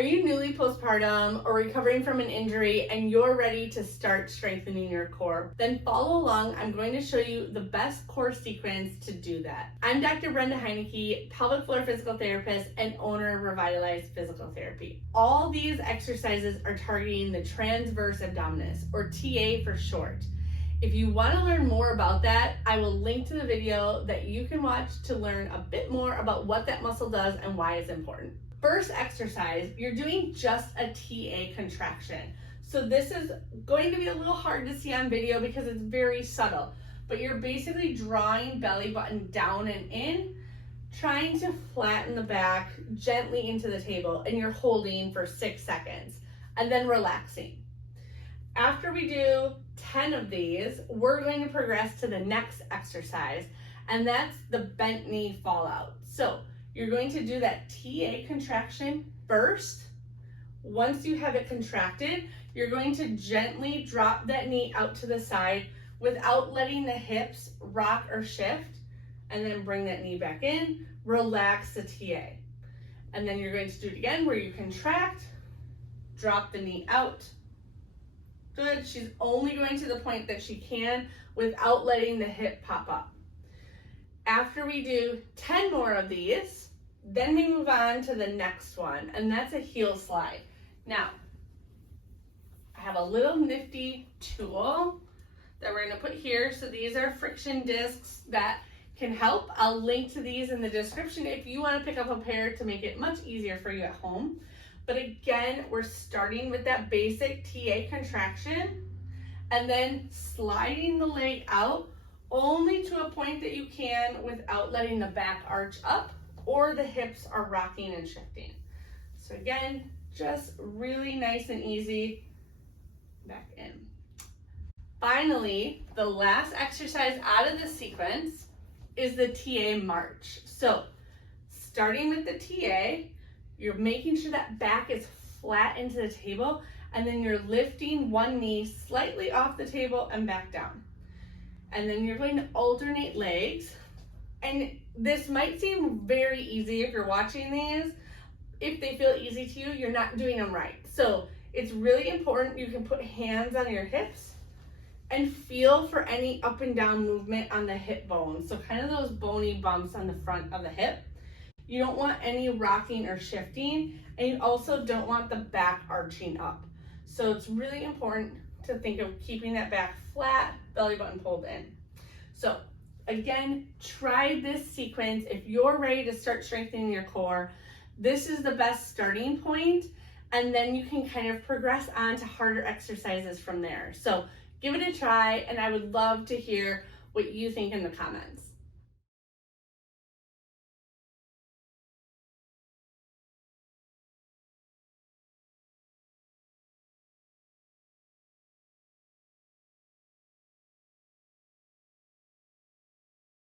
Are you newly postpartum or recovering from an injury and you're ready to start strengthening your core? Then follow along. I'm going to show you the best core sequence to do that. I'm Dr. Brenda Heinecke, pelvic floor physical therapist and owner of Revitalize Physical Therapy. All these exercises are targeting the transverse abdominus, or TA for short. If you want to learn more about that, I will link to the video that you can watch to learn a bit more about what that muscle does and why it's important. First exercise, you're doing just a TA contraction. So this is going to be a little hard to see on video because it's very subtle, but you're basically drawing belly button down and in, trying to flatten the back gently into the table, and you're holding for 6 seconds and then relaxing. After we do 10 of these, we're going to progress to the next exercise, and that's the bent knee fallout. So you're going to do that TA contraction first. Once you have it contracted, you're going to gently drop that knee out to the side without letting the hips rock or shift, and then bring that knee back in, relax the TA. And then you're going to do it again where you contract, drop the knee out. Good, she's only going to the point that she can without letting the hip pop up. After we do 10 more of these, then we move on to the next one, and that's a heel slide. Now, I have a little nifty tool that we're going to put here. So these are friction discs that can help. I'll link to these in the description if you want to pick up a pair to make it much easier for you at home. But again, we're starting with that basic TA contraction and then sliding the leg out only to a point that you can without letting the back arch up or the hips are rocking and shifting. So again, just really nice and easy, back in. Finally, the last exercise out of the sequence is the TA march. So starting with the TA, you're making sure that back is flat into the table, and then you're lifting one knee slightly off the table and back down. And then you're going to alternate legs. And this might seem very easy if you're watching these. If they feel easy to you, you're not doing them right. So it's really important you can put hands on your hips and feel for any up and down movement on the hip bone. So kind of those bony bumps on the front of the hip. You don't want any rocking or shifting, and you also don't want the back arching up. So it's really important to think of keeping that back flat, belly button pulled in. So again, try this sequence. If you're ready to start strengthening your core, this is the best starting point, and then you can kind of progress on to harder exercises from there. So give it a try, and I would love to hear what you think in the comments.